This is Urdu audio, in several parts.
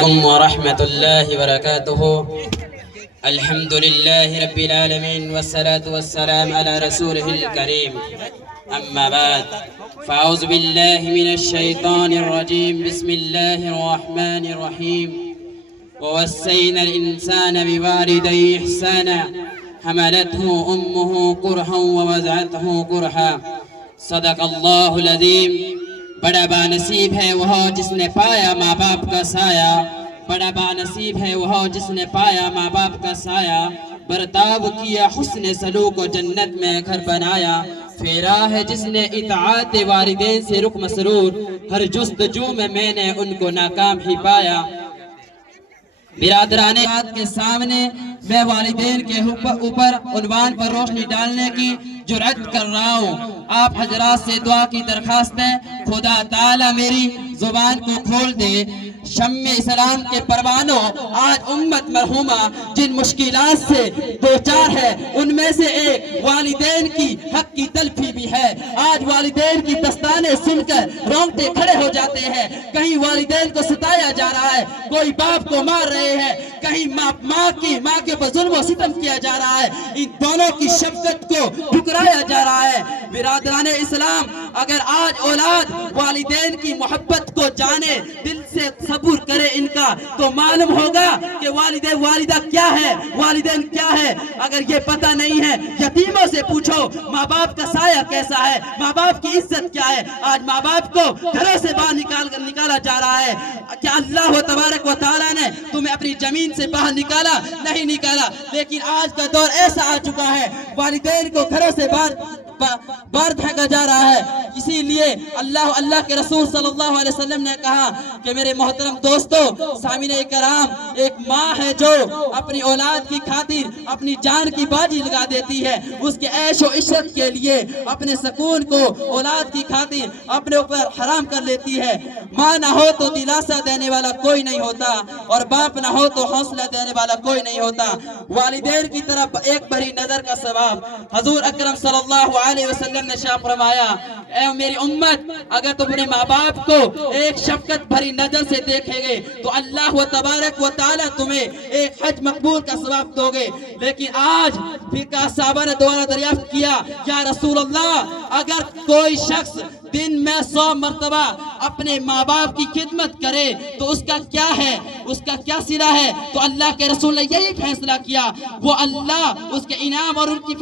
ورحمة الله وبركاته. الحمد لله رب العالمين والصلاة والسلام على رسوله الكريم. أما بعد فأعوذ بالله من الشيطان الرجيم. بسم الله الرحمن الرحيم. ووصينا الإنسان بوالديه إحسانا حملته أمه كرها ووضعته كرها. صدق الله العظيم. بڑا بانصیب ہے وہ جس نے پایا ماں باپ کا سایہ، بڑا بانصیب ہے وہ جس نے پایا ماں باپ کا سایہ، برتاؤ کیا حسن سلوک و جنت میں گھر بنایا، پھیرا ہے جس نے اطاعت والدین سے رخ مسرور، ہر جستجو میں نے ان کو ناکام ہی پایا۔ برادران کے سامنے میں والدین کے اوپر عنوان پر روشنی ڈالنے کی جرأت کر رہا ہوں۔ آپ حضرات سے دعا کی درخواست ہے، خدا تعالیٰ میری زبان کو کھول دے۔ شمع اسلام کے پروانوں، آج امت مرحومہ جن مشکلات سے دوچار ہے ان میں سے ایک والدین کی حق کی تلفی بھی ہے۔ آج والدین کی دستانے سن کر رونگٹے کھڑے ہو جاتے ہیں۔ کہیں والدین کو ستایا جا رہا ہے، کوئی باپ کو مار رہے ہیں، کہیں ماں کے پر ظلم و ستم کیا جا رہا ہے، ان دونوں کی شفقت کو ٹھکرایا جا رہا ہے۔ برادران اسلام، اگر آج اولاد والدین کی محبت کو جانے، دل سے صبر کرے ان کا، تو معلوم ہوگا کہ والدہ کیا ہے، والدین کیا ہے۔ اگر یہ پتہ نہیں ہے، یتیموں سے پوچھو ماں باپ کا سایہ کیسا ہے، ماں باپ کی عزت کیا ہے۔ آج ماں باپ کو گھروں سے باہر نکالا جا رہا ہے۔ کیا اللہ تبارک و تعالیٰ نے تمہیں اپنی زمین سے باہر نکالا؟ نہیں نکالا، لیکن آج کا دور ایسا آ چکا ہے والدین کو گھروں سے باہر پھینکا جا رہا ہے۔ اسی لیے اللہ کے رسول صلی اللہ علیہ وسلم نے کہا کہ میرے محترم دوستو، سامعین کرام، ایک ماں ہے جو اپنی اولاد کی خاطر اپنی جان کی بازی لگا دیتی ہے، اس کے عیش و عشرت کے لیے اپنے سکون کو اولاد کی خاطر اپنے اوپر حرام کر لیتی ہے۔ ماں نہ ہو تو دلاسا دینے والا کوئی نہیں ہوتا، اور باپ نہ ہو تو حوصلہ دینے والا کوئی نہیں ہوتا۔ والدین کی طرف ایک بڑی نظر کا ثواب۔ حضور اکرم صلی اللہ علیہ وسلم نے شاہ فرمایا، اے میری امت، اگر تم اپنے ماں باپ کو ایک شفقت بھری نظر سے دیکھے گے تو اللہ تبارک و تعالیٰ تمہیں ایک حج مقبول کا ثواب دو گے۔ لیکن آج فقہ صحابہ نے دوبارہ دریافت کیا، یا رسول اللہ، اگر کوئی شخص دن میں 100 مرتبہ اپنے ماں باپ کی خدمت کرے تو اس کا کیا ہے، اس کا کیا صلہ ہے؟ تو اللہ کے رسول نے یہی فیصلہ کیا، وہ اللہ اس کے انعام اور ان کی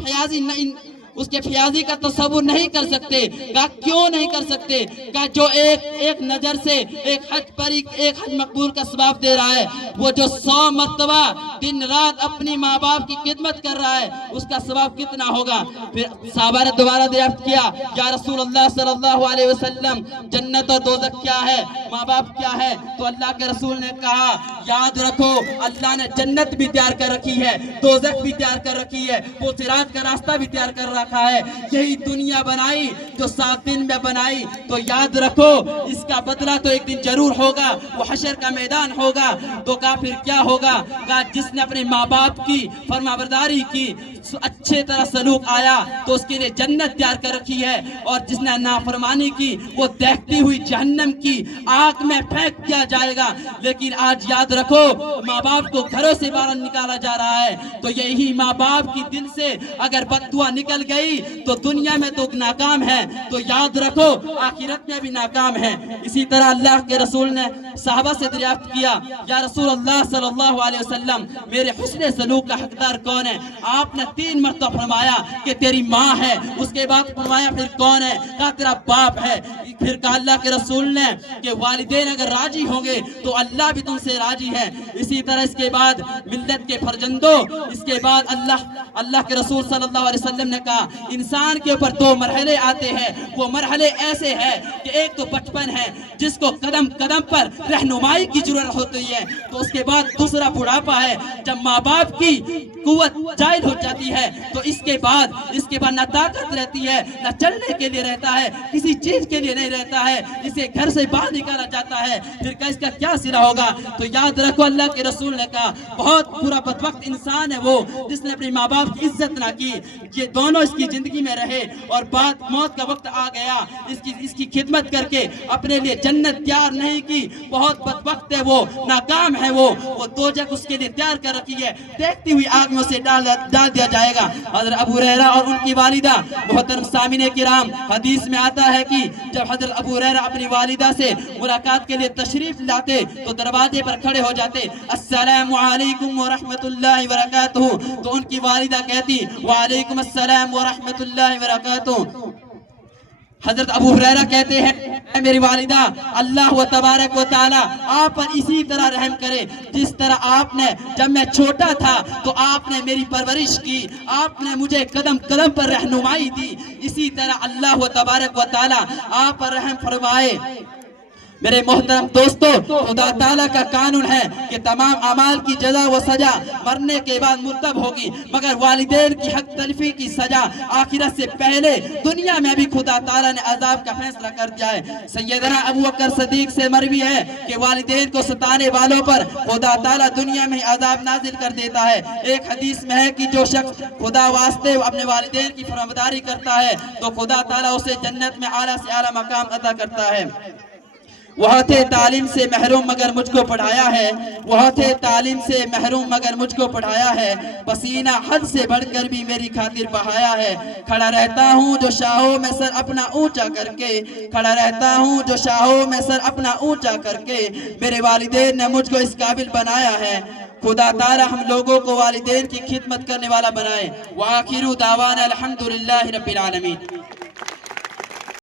فیاضی کا تصور نہیں کر سکتے۔ کہا کیوں نہیں کر سکتے؟ کہا جو ایک نظر سے ایک حج مقبول کا ثواب دے رہا ہے، وہ جو 100 مرتبہ دن رات اپنی ماں باپ کی خدمت کر رہا ہے، اس کا ثواب کتنا ہوگا؟ پھر صحابہ نے دوبارہ دریافت کیا، یا رسول اللہ صلی اللہ علیہ وسلم، جنت اور دوزخ کیا ہے، ماں باپ کیا ہے؟ تو اللہ کے رسول نے کہا، یاد رکھو اللہ نے جنت بھی تیار کر رکھی ہے، دوزخ بھی تیار کر رکھی ہے، وہ صراط کا راستہ بھی تیار کر رکھا ہے۔ یہی دنیا بنائی جو 7 دن میں بنائی، تو یاد رکھو اس کا بدلہ تو ایک دن ضرور ہوگا، وہ حشر کا میدان ہوگا۔ تو کہا پھر کیا ہوگا؟ کہا جس نے اپنے ماں باپ کی فرمانبرداری کی، اچھے طرح سلوک آیا تو اس کے لیے جنت تیار کر رکھی ہے، اور جس نے نافرمانی کی وہ دیکھتی ہوئی جہنم کی آگ میں پھینک دیا جائے گا۔ لیکن آج یاد رکھو ماں باپ کو گھروں سے باہر نکالا جا رہا ہے، تو یہی ماں باپ کی دل سے اگر بد دعا نکل گئی تو دنیا میں تو ناکام ہے، تو یاد رکھو آخرت میں بھی ناکام ہے۔ اسی طرح اللہ کے رسول نے صحابہ سے دریافت کیا، یا رسول اللہ صلی اللہ علیہ وسلم، میرے حسن سلوک کا حقدار کون ہے؟ آپ نے 3 مرتبہ فرمایا کہ تیری ماں ہے، اس کے بعد فرمایا پھر کون ہے؟ کہا تیرا باپ ہے۔ پھر کہا اللہ کے رسول نے کہ والدین اگر راضی ہوں گے تو اللہ بھی تم سے راضی ہے۔ اسی طرح اس کے بعد ملت کے فرزندوں، اس کے بعد اللہ کے رسول صلی اللہ علیہ وسلم نے کہا انسان کے اوپر 2 مرحلے آتے ہیں، وہ مرحلے ایسے ہیں کہ ایک تو بچپن ہے جس کو قدم قدم پر رہنمائی کی ضرورت ہوتی ہے، تو اس کے بعد دوسرا بڑھاپا ہے جب ماں باپ کی قوت زائد ہو جاتی رہتی ہے تو اس کے بعد نہ طاقت رہتی ہے، نہ چلنے کے لیے رہتا ہے، کسی چیز کے لیے نہیں رہتا ہے، اسے گھر سے باہر نکالا جاتا ہے، پھر اس کا کیا صلہ ہوگا؟ تو یاد رکھو اللہ کے رسول نے کہا بہت برا بدبخت انسان ہے وہ جس نے اپنے ماں باپ کی عزت نہ کی، یہ دونوں اس کی زندگی میں رہے اور بعد موت کا وقت آ گیا، اس کی خدمت کر کے اپنے لیے جنت تیار نہیں کی، بہت بدبخت ہے وہ، ناکام ہے وہ دوزخ اس کے لیے تیار کر رکھی ہے، دیکھتی ہوئی آگ میں اسے ڈال دیا جائے گا۔ حضرت ابو ہریرہ اور ان کی والدہ، محترم سامعین کرام، حدیث میں آتا ہے کہ جب حضرت ابو ہریرہ اپنی والدہ سے ملاقات کے لیے تشریف لاتے تو دروازے پر کھڑے ہو جاتے، السلام علیکم ورحمت اللہ وبرکاتہ، تو ان کی والدہ کہتی وعلیکم السلام ورحمت اللہ وبرکاتہ۔ حضرت ابو ہریرہ کہتے ہیں میری والدہ اللہ و تبارک و تعالی آپ پر اسی طرح رحم کرے جس طرح آپ نے جب میں چھوٹا تھا تو آپ نے میری پرورش کی، آپ نے مجھے قدم قدم پر رہنمائی دی، اسی طرح اللہ و تبارک و تعالی آپ پر رحم فرمائے۔ میرے محترم دوستو، خدا تعالیٰ کا قانون ہے کہ تمام اعمال کی جزا و سزا مرنے کے بعد مرتب ہوگی، مگر والدین کی حق تلفی کی سزا آخرت سے پہلے دنیا میں بھی خدا تعالیٰ نے عذاب کا فیصلہ کر دیا ہے۔ سیدنا ابو بکر صدیق سے مروی ہے کہ والدین کو ستانے والوں پر خدا تعالیٰ دنیا میں عذاب نازل کر دیتا ہے۔ ایک حدیث میں ہے کہ جو شخص خدا واسطے اپنے والدین کی فرمانبرداری کرتا ہے تو خدا تعالیٰ اسے جنت میں اعلیٰ سے اعلیٰ مقام عطا کرتا ہے۔ وہ تھے تعلیم سے محروم مگر مجھ کو پڑھایا ہے، وہ تھے تعلیم سے محروم مگر مجھ کو پڑھایا ہے، پسینہ حد سے بڑھ کر بھی میری خاطر بہایا ہے، کھڑا رہتا ہوں جو شاہوں میں سر اپنا اونچا کر کے، کھڑا رہتا ہوں جو شاہوں میں سر اپنا اونچا کر کے، میرے والدین نے مجھ کو اس قابل بنایا ہے۔ خدا تعالی ہم لوگوں کو والدین کی خدمت کرنے والا بنائے۔ وآخر دعوانا الحمدللہ رب العالمین۔